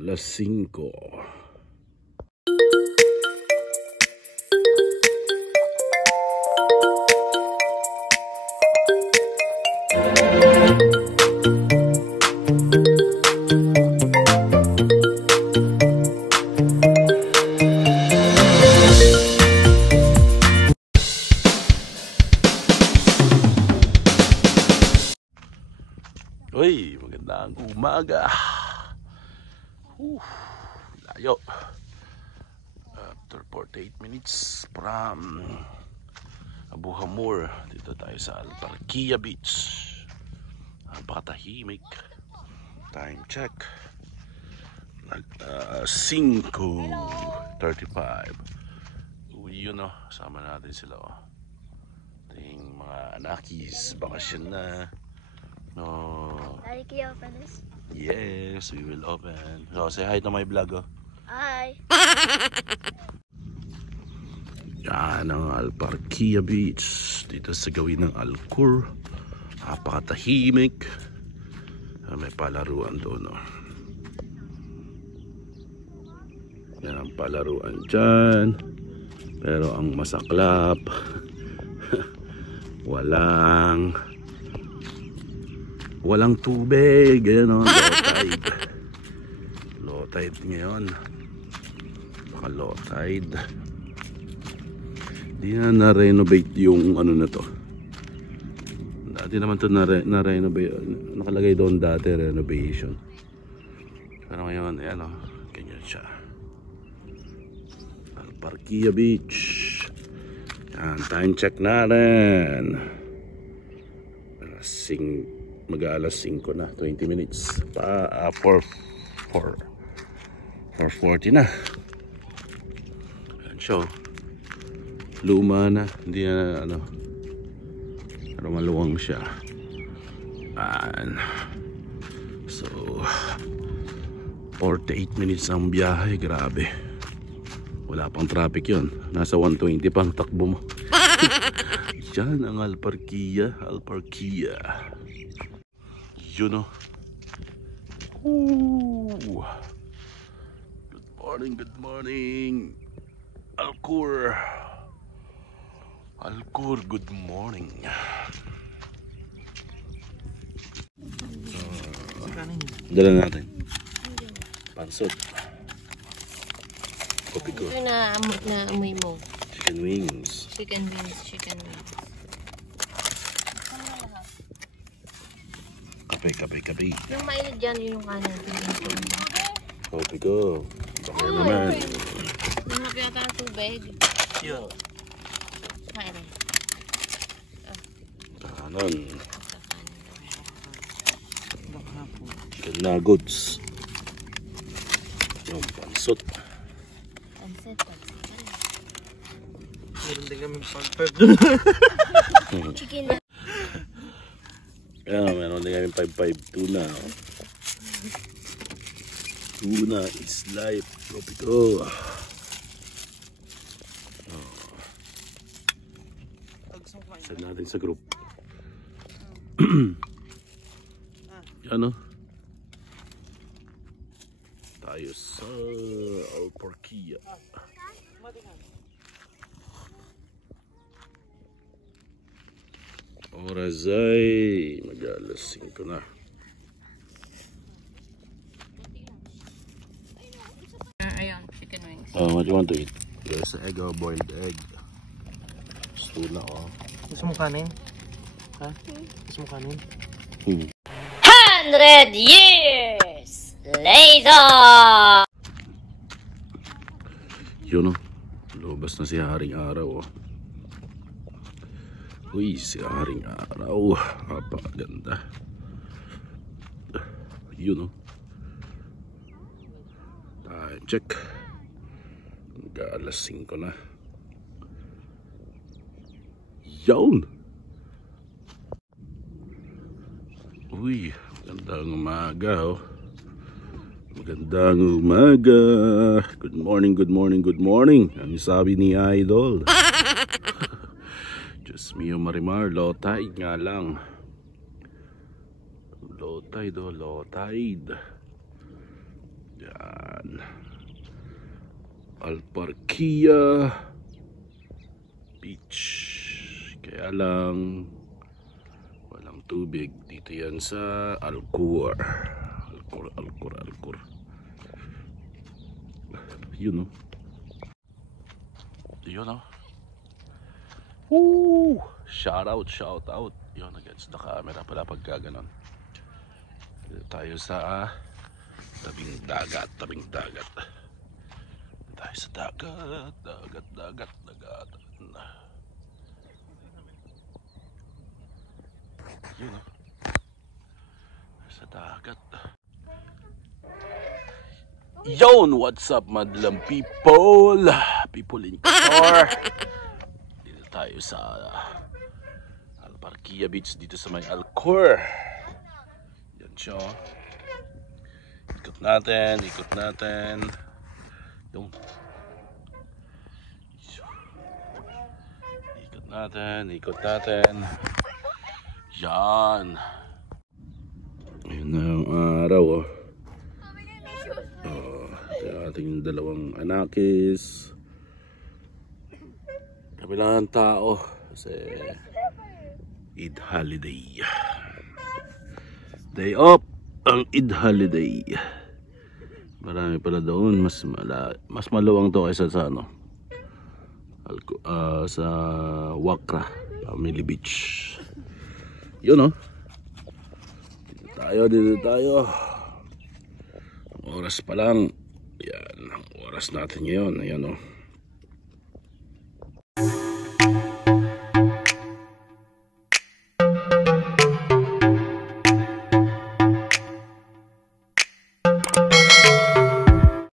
alas 5. Uy, magandang umaga. Layo. After 48 minutes from Abu Hamur, dito tayo sa Al-Parkia Beach. Napakatahimik. Time check 5:35. Uwi yun, sama natin sila. Ating mga anakis, bakasyon na. Daddy, can you open this? Yes, we will open. So, say hi to my vlog. Hi. Yan ang Al-Parkia Beach. Dito sa gawin ng Al-Khor. Napakatahimik. May palaruan doon. Yan ang palaruan dyan. Pero ang masaklap, walang tubig. Ayan, low tide. Low tide ngayon. Baka low tide. Di na-renovate yung ano na to. Dati naman to na-renovate. Nakalagay doon dati renovation. Pero ngayon, ayan ganyan siya. Al-Parkia Beach. Yan, time check natin. Mag-aalas 5 na, 20 minutes pa, 4:40 na. Ayan siya, luma na, hindi na pero maluwang siya. So 48 minutes ang biyahe, grabe. Wala pang traffic yun, nasa 120 pang takbo mo. Yan ang Al-Parkia. Yun Good morning. Al-Khor, good morning. Dala natin pansot. Kopi ko. Ito na amoy mo. Chicken wings. Chicken wings. Kape. Yung mainit dyan, yung kanan. Kopi ko. Bakit naman? Namak yata ng tubig. Yo. Kain na. Kanan. Chicken nuggets. Yung pansot. Meron din kami pag-5 doon. Chicken na. Ayan, meron din kami 5-5 tuna. Tuna is life. Kopi ko. Send natin sa group. Yan tayo sa Al-Parkia. Oras ay mag-alas 5 na. Ayan, chicken wings. What do you want to eat? There's egg or boiled egg. Tuna Gusto mo kanin? Ha? Gusto mo kanin? 100 years later! Yun lumabas na si Haring Araw. Uy, si Haring Araw. Napakaganda. Yun time check. Mag-alas 5 na. Yun. Uy, magandang umaga Magandang umaga. Good morning. Ang sabi ni Idol. Diyos mio Marimar, low tide nga lang. Low tide. Yan. Alparquia Beach. Kaya lang walang tubig dito yan sa Alcor. Alcor. Yun, no? Yun, no? Woo! Shout out. Yun, against the camera pala pagka ganon. Dito tayo sa tabing dagat. Tayo sa dagat. Yun, no? Sa dagat. Yon, what's up, madlang people? People in Qatar. Dito tayo sa Alparquia Beach, dito sa may Alcor. Yan siya. Ikot natin. Yung ikot natin. Yan. Ayun na yung araw, oh. Ito yung ating dalawang anakis. Kabilang tao kasi Eid holiday. Day off ang Eid holiday. Marami pala doon, mas maluwang to kaysa sa ano, sa Wakra Family Beach. Yun, oh. Dito tayo. Oras pa lang. Yan, ang oras natin ngayon. Ayan, oh.